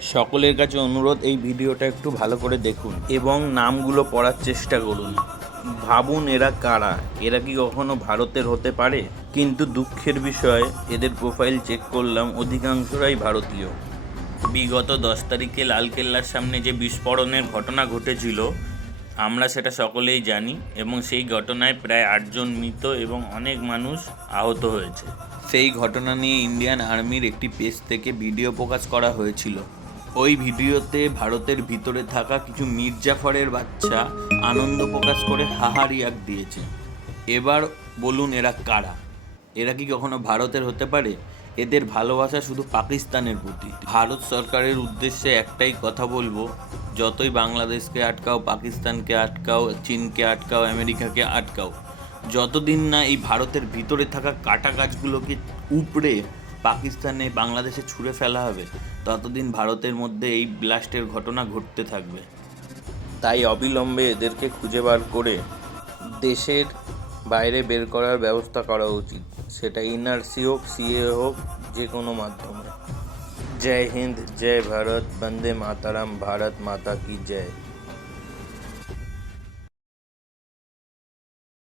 সকলের কাছে অনুরোধ, এই ভিডিওটা একটু ভালো করে দেখুন এবং নামগুলো পড়ার চেষ্টা করুন। ভাবুন এরা কারা, এরা কি কখনো ভারতের হতে পারে? কিন্তু দুঃখের বিষয়, এদের প্রোফাইল চেক করলাম, অধিকাংশরাই ভারতীয়। বিগত 10 তারিখে লালকেল্লার সামনে যে বিস্ফোরণের ঘটনা ঘটেছিল, আমরা সেটা সকলেই জানি, এবং সেই ঘটনায় প্রায় 8 জন মৃত এবং অনেক মানুষ আহত হয়েছে। সেই ঘটনা নিয়ে ইন্ডিয়ান আর্মির একটি পেজ থেকে ভিডিও প্রকাশ করা হয়েছিল। ওই ভিডিওতে ভারতের ভিতরে থাকা কিছু মির্জাফরের বাচ্চা আনন্দ প্রকাশ করে হাহা রিয়াক্ট দিয়েছে। এবার বলুন এরা কারা? এরা কি কখনো ভারতের হতে পারে? এদের ভালোবাসা শুধু পাকিস্তানের প্রতি। ভারত সরকারের উদ্দেশ্যে একটাই কথা বলবো, যতই বাংলাদেশকে আটকাও, পাকিস্তানকে আটকাও, চীনকে আটকাও, আমেরিকাকে আটকাও, যতদিন না এই ভারতের ভিতরে থাকা কাটা গাছগুলোকে উপড়ে পাকিস্তানে, বাংলাদেশে ছুঁড়ে ফেলা হবে, ততদিন ভারতের মধ্যে এই ব্লাস্টের ঘটনা ঘটতে থাকবে। তাই অবিলম্বে এদেরকে খুঁজে বার করে দেশের বাইরে বের করার ব্যবস্থা করা উচিত, সেটা এনআরসি হোক, সিএ হোক, যে কোনো মাধ্যমে। জয় হিন্দ, জয় ভারত, বন্দে মাতারাম, ভারত মাতা কি জয়।